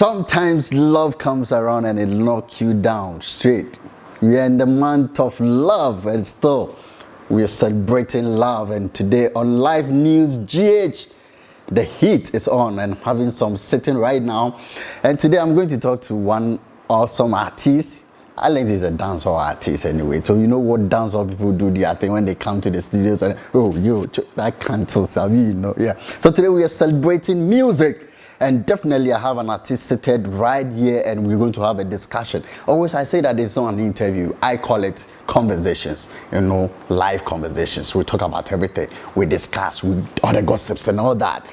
Sometimes love comes around and it knocks you down straight. We are in the month of love and still we are celebrating love. And today on LivenewsGh, the heat is on and I'm having some sitting right now. And today I'm going to talk to one awesome artist. I think he's a dancehall artist anyway. So you know what dancehall people do their thing when they come to the studios and I can't tell Sabi, you know. Yeah. So today we are celebrating music. And definitely I have an artist seated right here and we're going to have a discussion. Always I say that it's not an interview. I call it conversations, you know, live conversations. We talk about everything. We discuss, we other gossips and all that.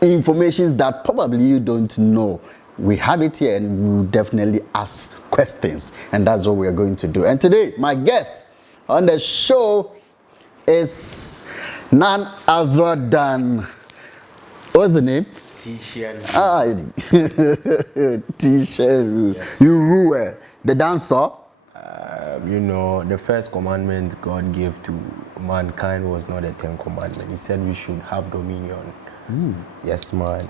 Informations that probably you don't know. We have it here and we'll definitely ask questions. And that's what we're going to do. And today, my guest on the show is none other than, what's the name? Tician. Tician. Yes. You rule the dancer. You know, the first commandment God gave to mankind was not a 10 commandment. He said we should have dominion. Yes, man.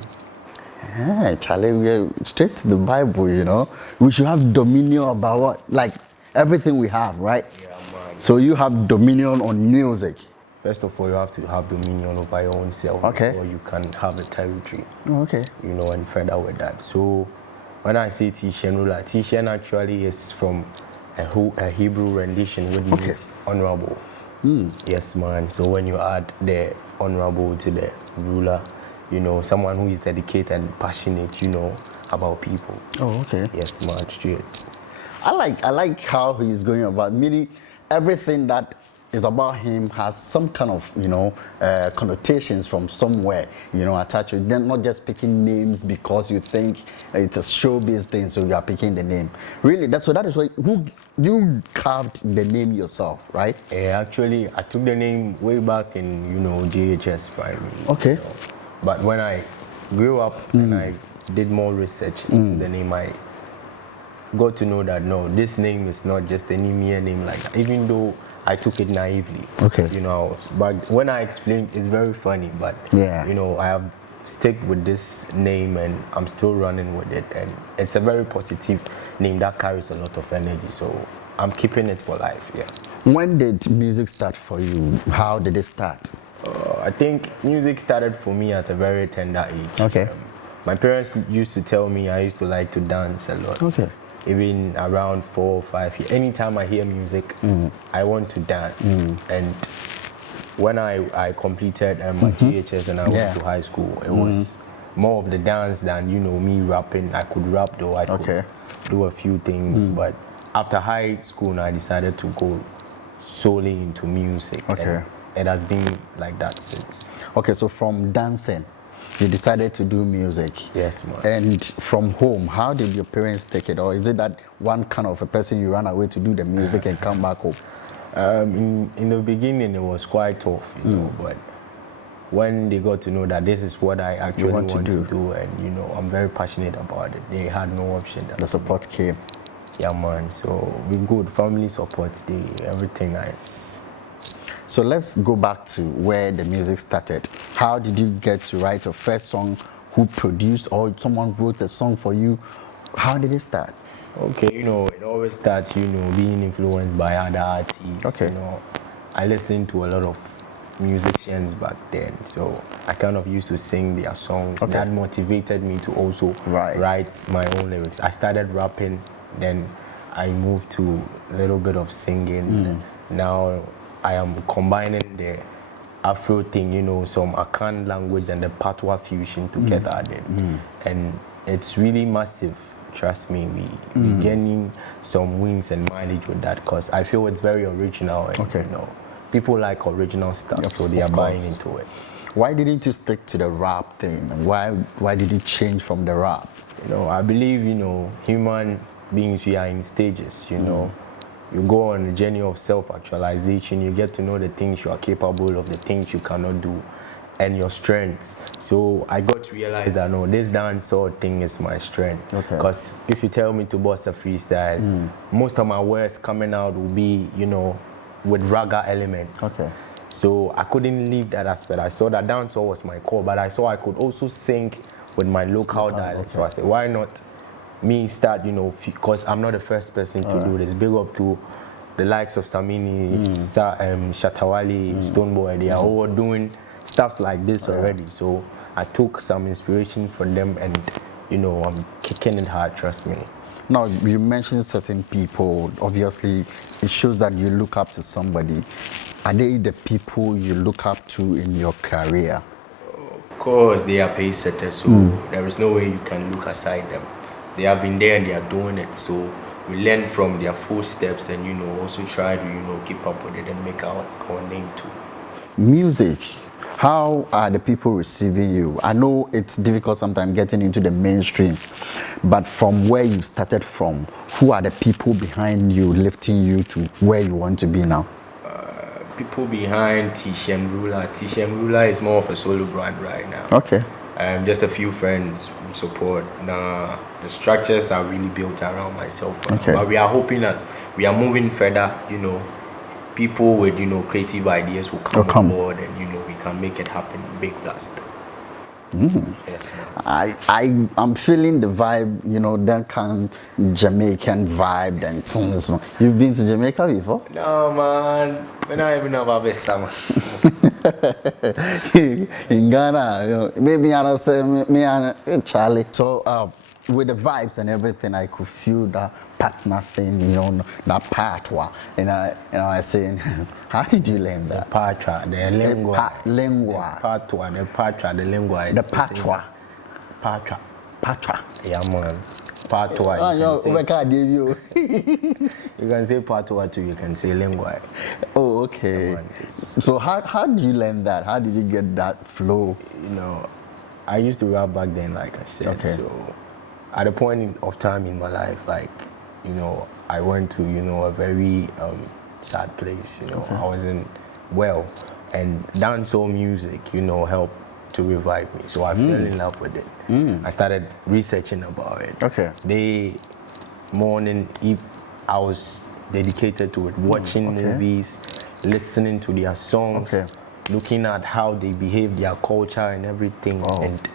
Yeah, Charlie, we're straight to the Bible, you know. We should have dominion about what? Like everything we have, right? Yeah, man. So you have dominion on music. First of all, you have to have dominion over your own self before you can have a territory. Oh, okay. You know, and further with that. So when I say Tician ruler, Tician actually is from a Hebrew rendition, which means honorable. Yes, man. So when you add the honorable to the ruler, you know, someone who is dedicated and passionate, you know, about people. Oh, okay. Yes, man, straight. I like how he's going about, meaning everything that is about him has some kind of, you know, connotations from somewhere, you know, attached to it. Then not just picking names because you think it's a showbiz thing, so you are picking the name. Really, that is why you carved the name yourself, right? Yeah, actually, I took the name way back in, you know, JHS primary. Okay. You know. But when I grew up and I did more research into the name, I got to know that no, this name is not just any mere name like that, even though I took it naively. Okay. You know, but when I explained, it's very funny, but yeah, you know, I have stick with this name and I'm still running with it, and it's a very positive name that carries a lot of energy, so I'm keeping it for life. Yeah. When did music start for you? How did it start? I think music started for me at a very tender age. Okay. My parents used to tell me I used to like to dance a lot. Okay. Even around 4 or 5 years, anytime I hear music, I want to dance. And when I completed my GHS and I went to high school, it was more of the dance than, you know, me rapping. I could rap though, I could do a few things, but after high school, I decided to go solely into music. Okay. And it has been like that since. Okay, so from dancing, you decided to do music. Yes, man. And from home, how did your parents take it? Or is it that one kind of a person you ran away to do the music and come back home? In the beginning, it was quite tough, you know, but when they got to know that this is what I actually want to do, and, you know, I'm very passionate about it, they had no option. The support came. Yeah, man. So we good. Family support, everything nice. So let's go back to where the music started. How did you get to write your first song? Who produced, or someone wrote a song for you? How did it start? Okay, you know, it always starts, you know, being influenced by other artists. Okay. You know, I listened to a lot of musicians back then, so I kind of used to sing their songs. Okay. That motivated me to also write my own lyrics. I started rapping, then I moved to a little bit of singing. Now I am combining the Afro thing, you know, some Akan language and the Patois fusion together. And it's really massive. Trust me, we're gaining some wings and mileage with that, because I feel it's very original. And, you know, people like original stuff, so they are buying into it. Why didn't you stick to the rap thing? Why did you change from the rap? You know, I believe, you know, human beings, we are in stages, you know. You go on a journey of self-actualization, you get to know the things you are capable of, the things you cannot do, and your strengths. So I got to realize that, no, this dancehall thing is my strength. Because if you tell me to bust a freestyle, most of my words coming out will be, you know, with raga elements. So I couldn't leave that aspect. I saw that dancehall was my core, but I saw I could also sing with my local dialect. So I said, why not me start, you know, because I'm not the first person to do this. Big up to the likes of Samini, Shatta, Wale, Stonebwoy. They are all doing stuff like this already. So I took some inspiration from them, and you know, I'm kicking it hard, trust me. Now, you mentioned certain people. Obviously, it shows that you look up to somebody. Are they the people you look up to in your career? Of course, they are pace setters, so there is no way you can look aside them. They have been there and they are doing it. So we learn from their footsteps, and you know, also try to, you know, keep up with it and make our name too. Music. How are the people receiving you? I know it's difficult sometimes getting into the mainstream, but from where you started from, who are the people behind you lifting you to where you want to be now? People behind Tician, Ruler. Tician, Ruler is more of a solo brand right now. Okay. Just a few friends who support. Now, the structures are really built around myself. Okay. But we are hoping as we are moving further, you know, people with, you know, creative ideas will come on board, and you know, we can make it happen big blast. Yes, I'm feeling the vibe, you know, that kind Jamaican vibe and things. You've been to Jamaica before? No, man. We don't even know about this summer. In Ghana, you know, maybe I don't say me and Charlie. So with the vibes and everything, I could feel that partner thing, you know, that patois. And I saying, how did you learn that? The patois, the lingua. Lingua. The patois, the patois, the lingua. The patois. Patois. Patois. Yeah, man. Patois. You can say patois too, you can say lingua. Oh, okay. So how did you learn that? How did you get that flow? You know, I used to rap back then, like I said. Okay. So at a point of time in my life, like, you know, I went to, you know, a very sad place, you know. I wasn't well, and dancehall music, you know, helped to revive me. So I fell in love with it. I started researching about it. Okay. Day, morning, eve, I was dedicated to it, watching movies, listening to their songs, looking at how they behave, their culture and everything. And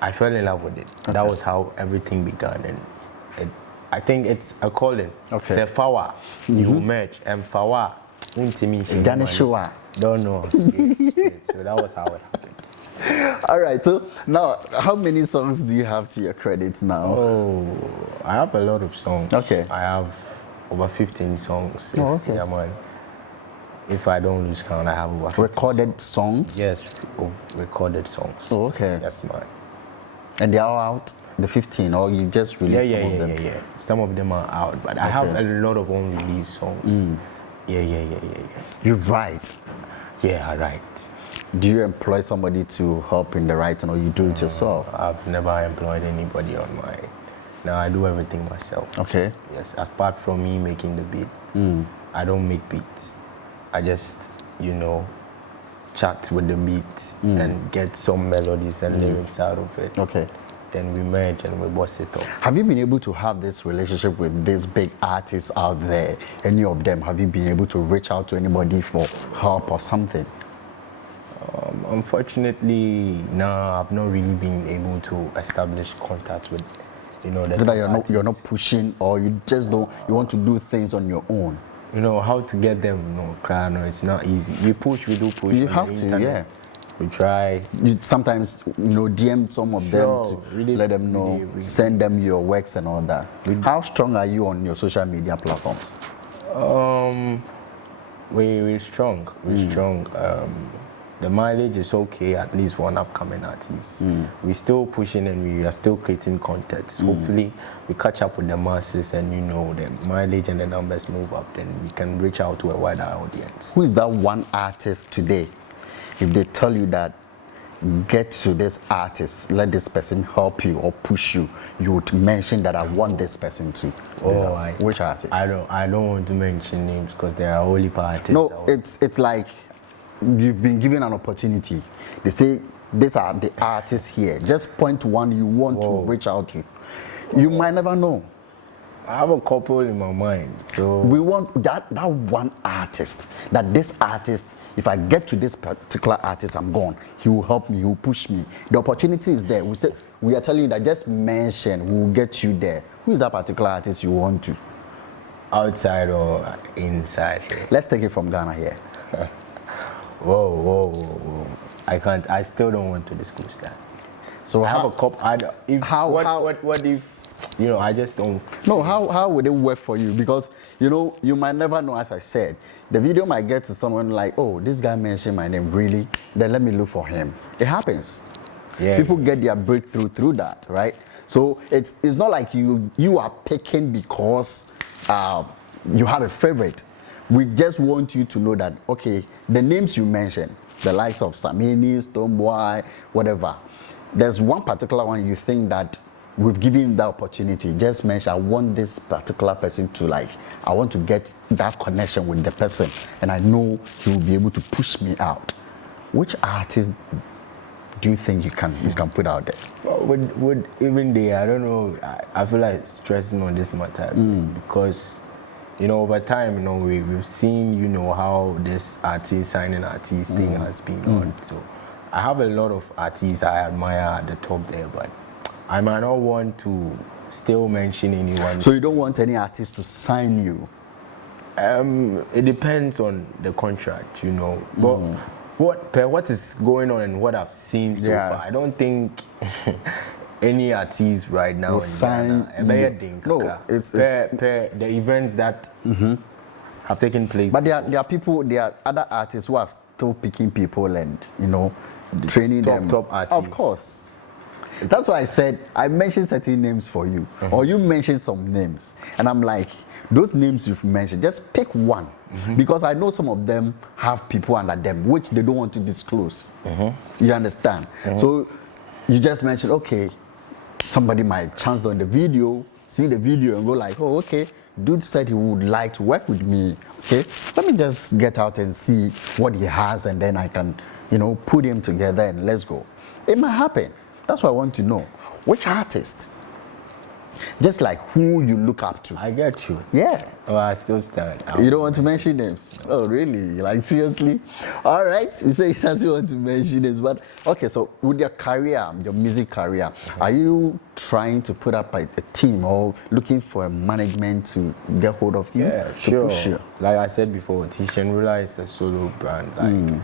I fell in love with it. That was how everything began. And I think it's a calling. Sefawa, you merge, and Fawa, Janishua. Don't know. So that was how it happened. All right, so now how many songs do you have to your credit now? Oh, I have a lot of songs. Okay. I have over 15 songs. Oh, okay. Yeah, man. If I don't lose count, I have over 15 recorded songs? Yes, of recorded songs. Oh, okay. Yes, man. And they're all out, the 15, or you just released some of them? Yeah. Some of them are out, but I have a lot of unreleased songs. Yeah. You write? Yeah, I write. Do you employ somebody to help in the writing, or you do it yourself? I've never employed anybody on my... Now I do everything myself. Okay. Yes, apart from me making the beat, I don't make beats. I just, you know, chat with the beat and get some melodies and lyrics out of it. Okay. Then we merge and we boss it up. Have you been able to have this relationship with these big artists out there? Any of them? Have you been able to reach out to anybody for help or something? Unfortunately, no, I've not really been able to establish contact with, you know, the Is it that you're not pushing, or you just don't, you want to do things on your own? You know, how to get them, no, it's not easy. We push, we do push. You have to, internet. yeah. We try. You sometimes, you know, DM some of them to really, let them know, really. Send them your works and all that. How strong are you on your social media platforms? We're strong. We're strong. The mileage is okay, at least for an upcoming artist. We're still pushing and we are still creating content. Hopefully, we catch up with the masses and, you know, the mileage and the numbers move up, then we can reach out to a wider audience. Who is that one artist today? If they tell you that, get to this artist, let this person help you or push you, you would mention that I want this person to. Which artist? I don't want to mention names because there are only artists. No, it's like you've been given an opportunity. They say these are the artists here. Just point to one you want to reach out to. You might never know. I have a couple in my mind. So we want that one artist. That this artist, if I get to this particular artist, I'm gone. He will help me. He will push me. The opportunity is there. We say, we are telling you that just mention, we'll get you there. Who is that particular artist you want to? Outside or inside here? Let's take it from Ghana here. Whoa. I still don't want to disclose that. So I have a couple. What if, I just don't. No, how would it work for you? Because, you might never know, as I said. The video might get to someone like, oh, this guy mentioned my name, really? Then let me look for him. It happens. Yeah. People get their breakthrough through that, right? So it's not like you are picking because you have a favorite. We just want you to know that, okay, the names you mentioned, the likes of Samini, Stonebwoy, whatever, there's one particular one you think that we've given the opportunity. Just mention, I want this particular person to I want to get that connection with the person, and I know he will be able to push me out. Which artist do you think you can put out there? Well, would even there, I don't know. I feel like stressing on this matter because, over time, we've seen, how this artist signing artist thing has been on. So I have a lot of artists I admire at the top there, but I might not want to still mention anyone. So you don't want any artist to sign you? It depends on the contract, But what is going on and what I've seen so far, I don't think any artist right now in sign Ghana. No, it's the event that have taken place. But there are other artists who are still picking people and training them. Top artists. Of course. That's why I said I mentioned certain names for you, or you mentioned some names, and I'm like, those names you've mentioned, just pick one, because I know some of them have people under them which they don't want to disclose. You understand? So you just mentioned, okay, somebody might chance on the video, see the video, and go like, oh, okay, dude said he would like to work with me. Okay, let me just get out and see what he has, and then I can, put him together and let's go. It might happen. That's what I want to know. Which artist? Just like who you look up to. I get you. Yeah. Oh, I still stand. You don't want to mention names? Oh, really? Like, seriously? All right. You say you doesn't want to mention names. But, okay, so with your career, your music career, are you trying to put up a team or looking for a management to get hold of you? Yeah, sure. Push you? Like I said before, Tician Ruler is a solo brand. Like,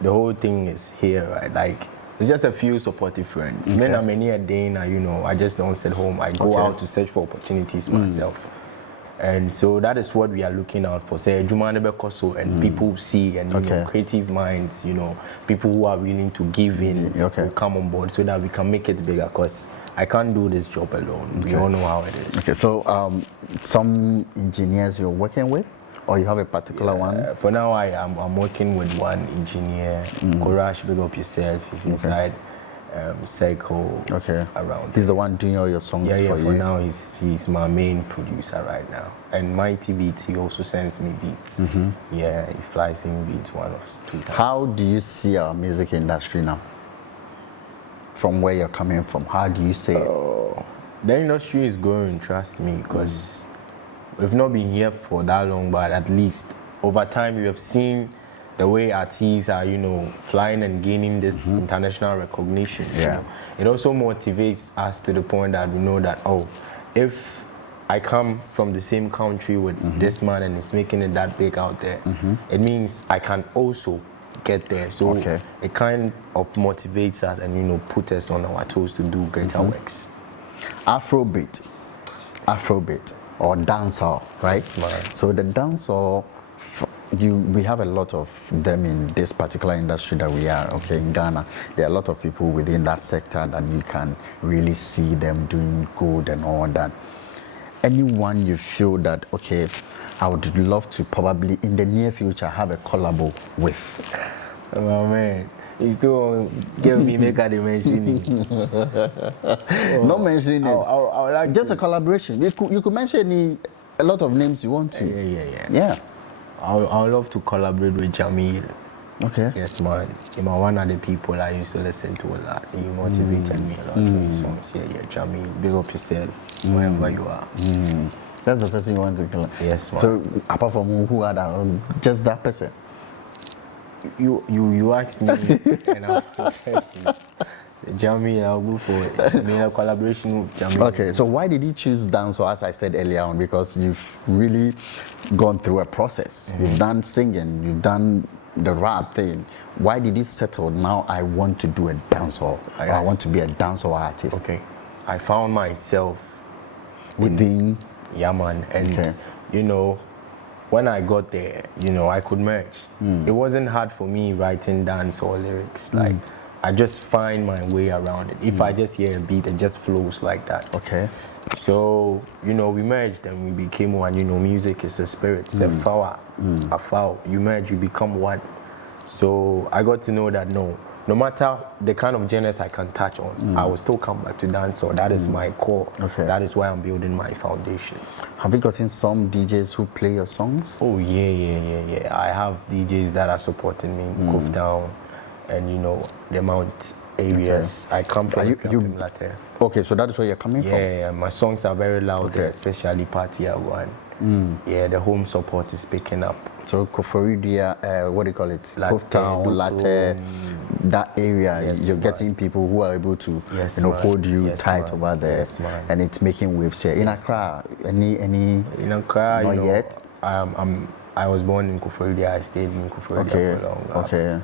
the whole thing is here, right? Like, it's just a few supportive friends. Okay. When I'm a day, I just don't sit home. I go out to search for opportunities myself. And so that is what we are looking out for. Say, and people see, and creative minds, people who are willing to give in, will come on board so that we can make it bigger. Because I can't do this job alone. We all know how it is. Okay, so some engineers you're working with? Or you have a particular one? For now, I'm working with one engineer. Courage, big up yourself. He's inside Sarkodie. Okay. Around. He's the one doing all your songs for you? For now, he's my main producer right now. And Mighty Beats, he also sends me beats. Yeah, he flies in beats 1 of 2 times. How do you see our music industry now? From where you're coming from, how do you see it? The industry is growing, trust me, because we've not been here for that long, but at least over time we have seen the way artists are, flying and gaining this international recognition. It also motivates us to the point that we know that, if I come from the same country with this man and he's making it that big out there, it means I can also get there. So it kind of motivates us and, put us on our toes to do greater works. Afrobeat. Or dancehall, right? Yes, so the dancehall, we have a lot of them in this particular industry that we are, in Ghana. There are a lot of people within that sector that you can really see them doing good and all that. Anyone you feel that, I would love to probably in the near future have a collabo with? Oh man, you still give me make a mention. Not mentioning names. I would like just a collaboration. You could mention a lot of names you want to. Yeah. I would love to collaborate with Jamil. Okay. Yes, man. He's one of the people I used to listen to a lot. He motivated me a lot through his songs. Yeah, Jamil. Big up yourself, wherever you are. That's the person you want to collaborate. Yes, man. So apart from who are that, just that person? You asked me and I said Jamie, I'll go for it. I mean, a collaboration with Jamie. Okay, so why did you choose dancehall, as I said earlier on? Because you've really gone through a process. You've done singing, you've done the rap thing. Why did you settle, now I want to do a dancehall, or I want to be a dancehall artist? Okay, I found myself within. Yeah, man, and you know, when I got there, you know, I could merge. It wasn't hard for me writing dancehall lyrics. Like, I just find my way around it. If I just hear a beat, it just flows like that. Okay. So, you know, we merged and we became one. You know, music is a spirit. It's a flower, a flower. You merge, you become one. So I got to know that no matter the kind of genres I can touch on, I will still come back to dancehall. That is my core. Okay. That is why I'm building my foundation. Have you gotten some DJs who play your songs? Oh, yeah. I have DJs that are supporting me in Cove Town and, you know, the Mount areas. I come from Latte. Okay, so that is where you're coming from? Yeah, my songs are very loud there, especially Party at One. Yeah, the home support is picking up. So Koforidua, what do you call it? Cove Town, Latte, that area, you're getting people who are able to hold you tight over there. Yes, man. And it's making waves here. In Accra, any in Accra, not yet? I was born in Koforidua. I stayed in Koforidua for long. Okay.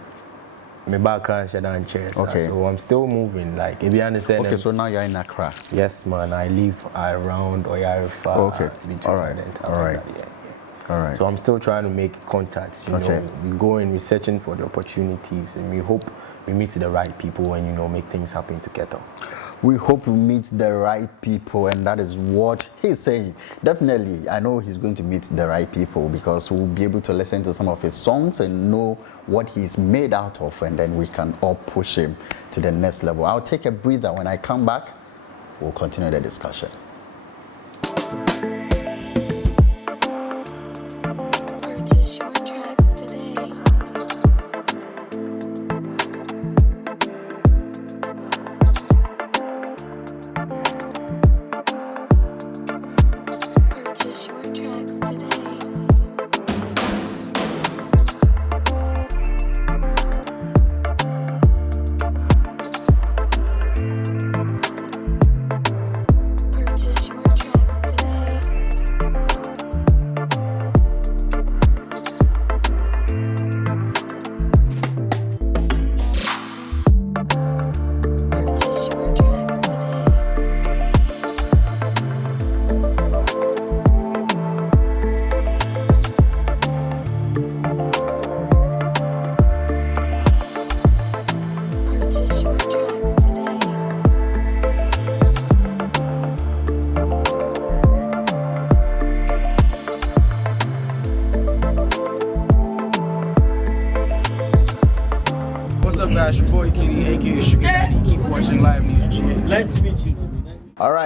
My background Shatta and chess. So I'm still moving. Like, if you understand. Okay, so now you're in Accra. Yes, man. I live around Oyarifa. Okay. All right. All right. So I'm still trying to make contacts. You know, we go and we're searching for the opportunities, and we hope we meet the right people and, you know, make things happen together. We hope we meet the right people, and that is what he's saying. Definitely, I know he's going to meet the right people, because we'll be able to listen to some of his songs and know what he's made out of, and then we can all push him to the next level. I'll take a breather. When I come back, we'll continue the discussion.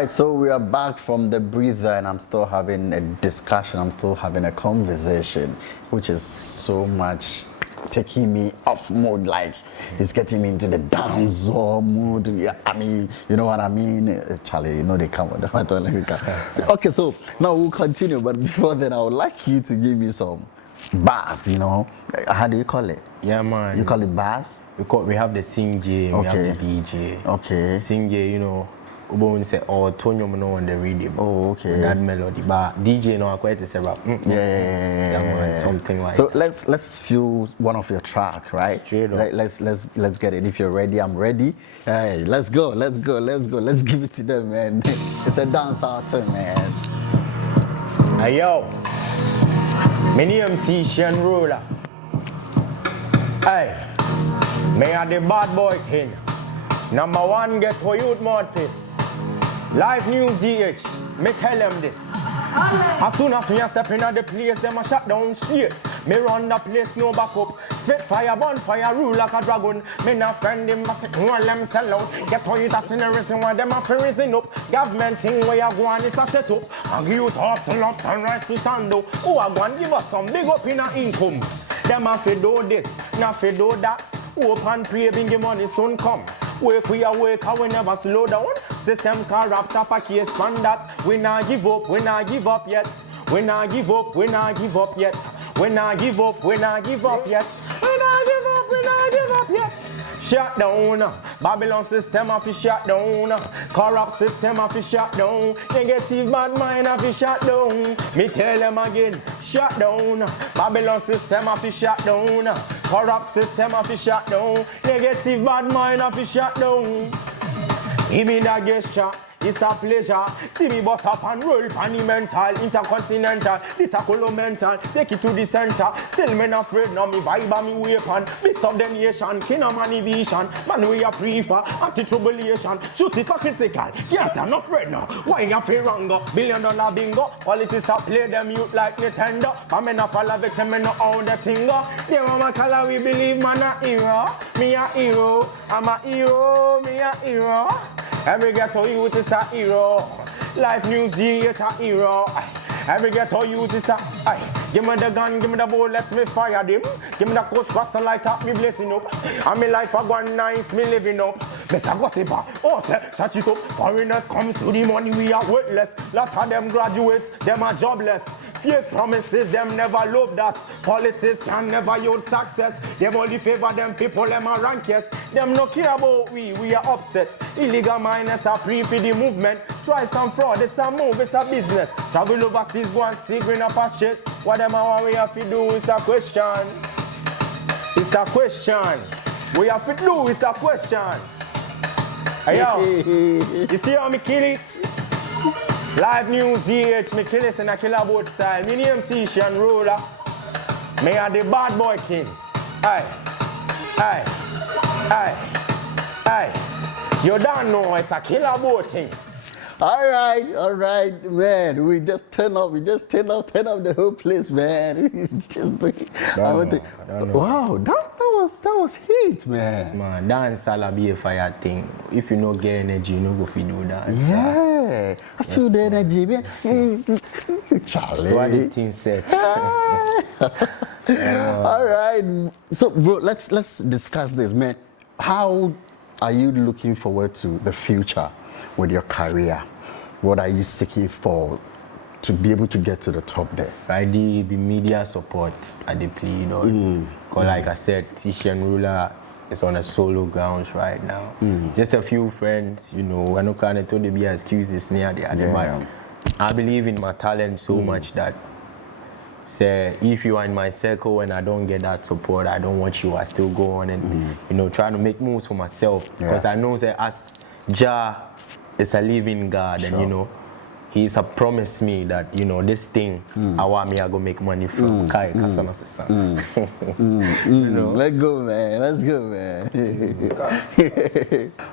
So we are back from the breather, and I'm still having a discussion, I'm still having a conversation, which is so much taking me off mode. Like, it's getting me into the dancehall mood. I mean, you know what I mean? Charlie, you know they come with them. Okay, so now we'll continue, but before then, I would like you to give me some bars, you know. How do you call it? Yeah, man. You call it bars? We have the Sing J, we have the DJ. Okay. Sing J, you know, Ubon say, or Tonyo Mono on the rhythm. Oh, okay. With that melody, but DJ no quite to say rap. Yeah, something like. So that. let's feel one of your track, right? Let's get it. If you're ready, I'm ready. Hey, let's go. Let's give it to them, man. It's a dancehall thing, man. Hey yo, my name Tician Ruler. Hey, me are the bad boy king. Number one, get for youth mouthpiece. LivenewsGh, me tell them this. As soon as me step in the place, them a shut down straight. Me run the place, no back up. Spit fire, bonfire, rule like a dragon. Me not friend him, but one them sell out. Get for youth, that's in the reason why them a risen up. Government thing where you go on is a set up. And youth hustle up, sunrise to sundown. Who a go and give us some big up in a income. Them a fi do this, not fi do that. Hope and pray, bring the money soon come. Work we are work, and we never slow down. System corrupt, up a case from that. We not give up, we not give up yet. We not give up, we not give up yet. We not give up, we not give up yet. We not give up, we not give up yet. shut down. Babylon system of shut down. Corrupt system of shut down. Negative bad mind of shut down. Me tell them again, shut down. Babylon system of shut down. Corrupt system of shut down. Negative bad mind of shut down. Give me that gesture. It's a pleasure. See me bust up and roll monumental, intercontinental. This a colomental. Take it to the center. Still men afraid now. Me vibe and me weapon. Beast of the nation. King of money vision. Man we a prefer. Anti-tribulation. Shoot it for critical. Can't stand afraid now. Why you feel wrong? $1 billion bingo. Politics a play them youth like Nintendo. But me not follow victim. Me not own the tingo. They mama color we believe man a hero. Me a hero. I'm a hero. Me a hero. Every ghetto youth is a hero. LivenewsGh a hero. Every ghetto youth is a. Give me the gun, give me the ball, let me fire them. Give me the coast fast and light up, me blessing up. And me life a one nice, me living up. Mr. Gossiper, oh say, shut it up. Foreigners come to the money, we are worthless. Lot of them graduates, them are jobless. Fake promises, them never loved us. Politics can never yield success. Them only favor them people, them are rankest. Them no care about we are upset. Illegal miners are pre for the movement. Try some fraud, it's a move, it's a business. Travel overseas, go and see green up our shits. What them are we have to do is a question. It's a question. We have to do is a question. Hey yo, you see how me kill it? LivenewsGh, me kill it in a killer boat style. Me name Tician Ruler. Me are the bad boy king. Aye, aye, aye, aye. You don't know it's a killer boat thing. All right, man. We just turn up the whole place, man. Wow, that was heat, man. Yes, man. Dancehall be a fire thing. If you no get energy, you no go fi do that. Yeah, I feel the energy, man. Charlie. So what the thing said. All right. So, bro, let's discuss this, man. How are you looking forward to the future with your career? What are you seeking for to be able to get to the top there? Right, the media support at the plea, because like I said, Tician Ruler is on a solo grounds right now. Just a few friends, you know, I know kind of told to be excuses near the other, but I believe in my talent so much that say if you are in my circle and I don't get that support, I don't want you. I still go on and you know trying to make moves for myself because I know that as Jah is a living God, and you know He's a promised me that you know this thing I want me I go make money from. Kai Kasana son. You know? Let's go, man.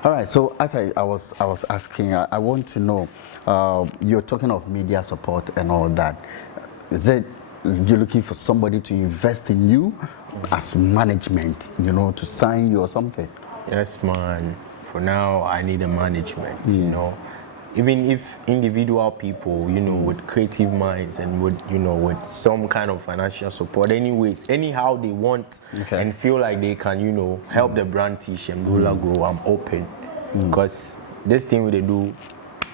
All right. So as I was asking, I want to know. You're talking of media support and all that. Is it you're looking for somebody to invest in you as management, you know, to sign you or something? Yes, man. For now, I need a management, you know. Even if individual people, you know, with creative minds and with, you know, with some kind of financial support, anyways, anyhow they want and feel like they can, you know, help the brand Tician Ruler grow, I'm open. Because this thing we do,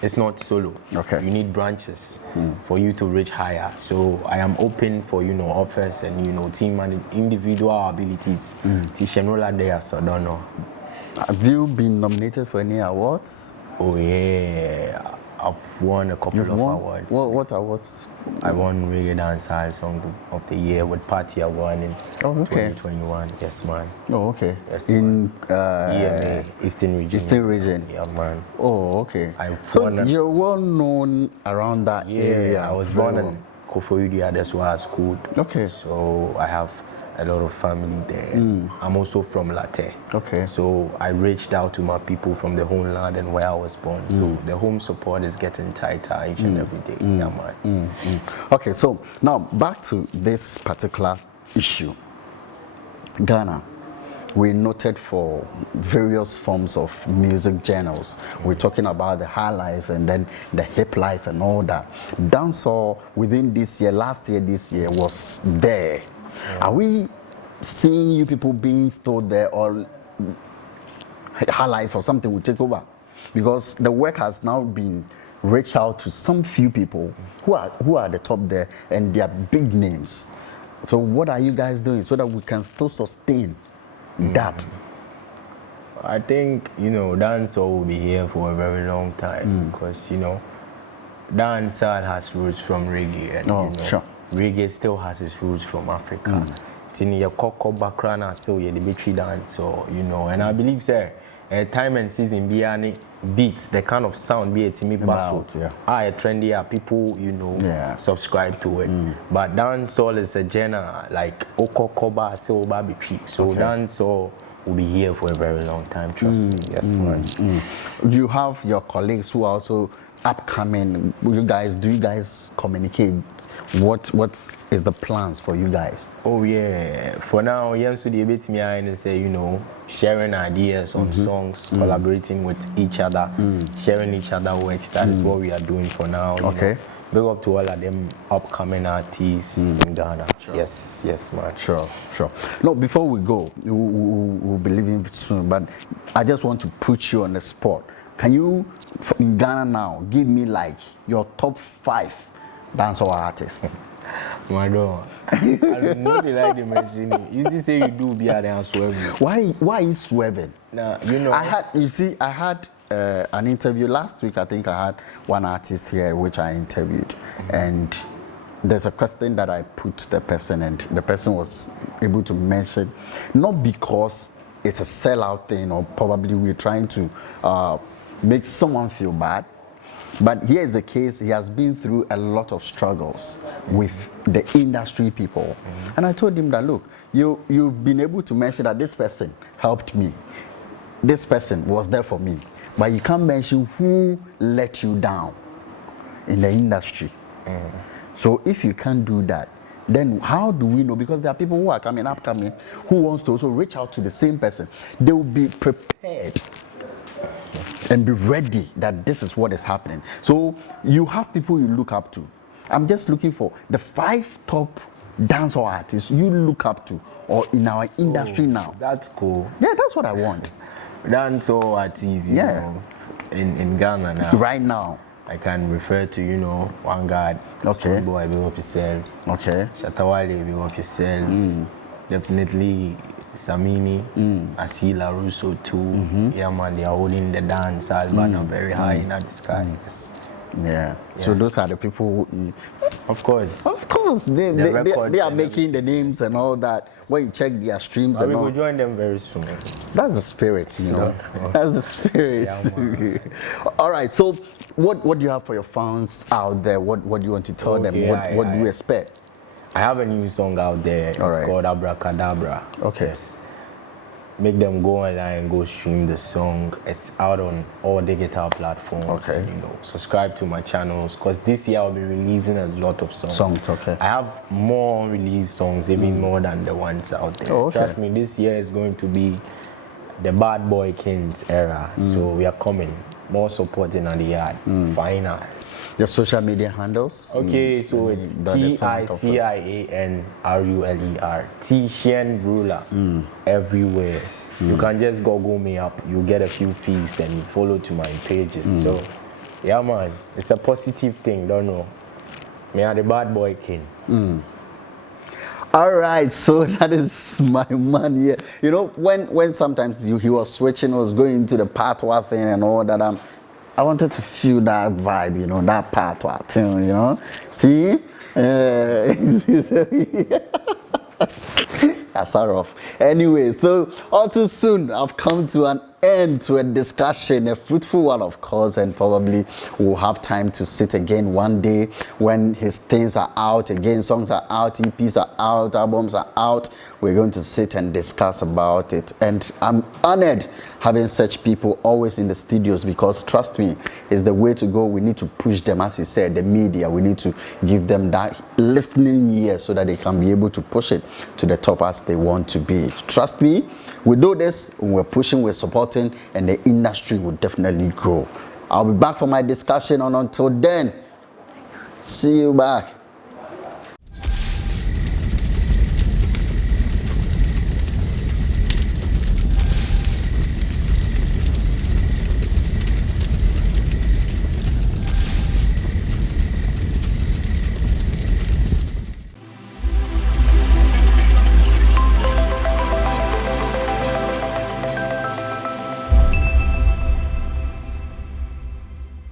it's not solo. You need branches for you to reach higher. So I am open for, you know, offers and, you know, team and individual abilities. Tician Ruler there, so I don't know. Have you been nominated for any awards? Oh yeah, I've won a couple of awards. What awards? I won Reggae Dancehall Song of the Year with Party Award in 2021. Yes, man. Oh, okay. Yes, in EMA, Eastern Region. Eastern Region. Yeah, man. Oh, okay. So you're well known around that area. I was born in Koforidua, that's where I schooled. Okay. So I have a lot of family there. I'm also from Latte. Okay. So I reached out to my people from the homeland and where I was born. So the home support is getting tighter each and every day. Yeah, man. Okay, so now back to this particular issue. Ghana, we're noted for various forms of music genres. We're talking about the high life and then the hip life and all that. Dancehall within this year, this year was there. Are we seeing you people being stored there, or high life or something will take over? Because the work has now been reached out to some few people who are at the top there and they are big names. So what are you guys doing so that we can still sustain that? I think, dancehall will be here for a very long time because, dancehall has roots from reggae and, sure. reggae still has its roots from Africa. Tini your cocoa background so the battery dance, so and I believe sir, time and season be beats, the kind of sound be a timmy basso. I trendy people, subscribe to it. But dancehall is a genre like Okokoba, so battery. So dancehall will be here for a very long time, trust me. Yes, man. You have your colleagues who are also upcoming. Do you guys communicate? What is the plans for you guys? Oh yeah, for now, yes, we bit me and say, sharing ideas on songs, collaborating with each other, sharing each other works. That is what we are doing for now. Okay. Big up to all of them upcoming artists in Ghana. Sure. Yes, man. Sure. No, before we go, we'll be leaving soon, but I just want to put you on the spot. Can you, in Ghana now, give me like your top 5 dancehall artists? My dog, I don't know if you like the machine. You see, say you do be there and swerving. Why is swerving? Nah, I had an interview last week. I think I had one artist here which I interviewed, and there's a question that I put to the person, and the person was able to mention, not because it's a sellout thing or probably we're trying to make someone feel bad. But here's the case, he has been through a lot of struggles with the industry people. And I told him that, look, you've been able to mention that this person helped me. This person was there for me. But you can't mention who let you down in the industry. So if you can't do that, then how do we know? Because there are people who are upcoming, who wants to also reach out to the same person. They will be prepared and be ready that this is what is happening. So you have people you look up to. I'm just looking for the 5 top dancehall artists you look up to or in our industry now. That's cool. Yeah, that's what I want. Dancehall artists, you know, in Ghana now. Right now. I can refer to, one guy, Stonebwoy, big up yourself. Okay. Shatta, Wale, big up yourself. Definitely Samini, Asila, Russo too. Yeah, man, they are holding the dance album very high in the sky. Yeah. So those are the people who, of course, they are making the names and all that. When you check their streams, we will join them very soon. That's the spirit, That's the spirit. Yeah, all right. So what do you have for your fans out there? What do you want to tell them? What do you expect? I have a new song out there. It's called Abracadabra. Okay. Yes. Make them go online and go stream the song. It's out on all digital platforms. Okay. And, subscribe to my channels because this year I'll be releasing a lot of songs. Okay. I have more unreleased songs, even more than the ones out there. Oh, okay. Trust me, this year is going to be the Bad Boy Kings era. So we are coming. More supporting on the yard. Final. Your social media handles? Okay, so it's Tician Ruler. Tician Ruler. Everywhere. You can just Google me up. You get a few feeds, then you follow to my pages. So, yeah, man, it's a positive thing. Don't know. Me are the Bad Boy King. All right, so that is my man here. When sometimes he was switching, was going into the patois thing and all that, I wanted to feel that vibe, that patois thing, See? That's rough. Anyway, so all too soon, I've come to an end to a discussion, a fruitful one, of course, and probably we'll have time to sit again one day when his things are out again, songs are out, EPs are out, albums are out. We're going to sit and discuss about it, and I'm honored having such people always in the studios because trust me, it's the way to go. We need to push them, as he said, the media. We need to give them that listening ear so that they can be able to push it to the top as they want to be. Trust me, we do this, we're pushing, we're supporting, and the industry will definitely grow. I'll be back for my discussion, and until then, see you back.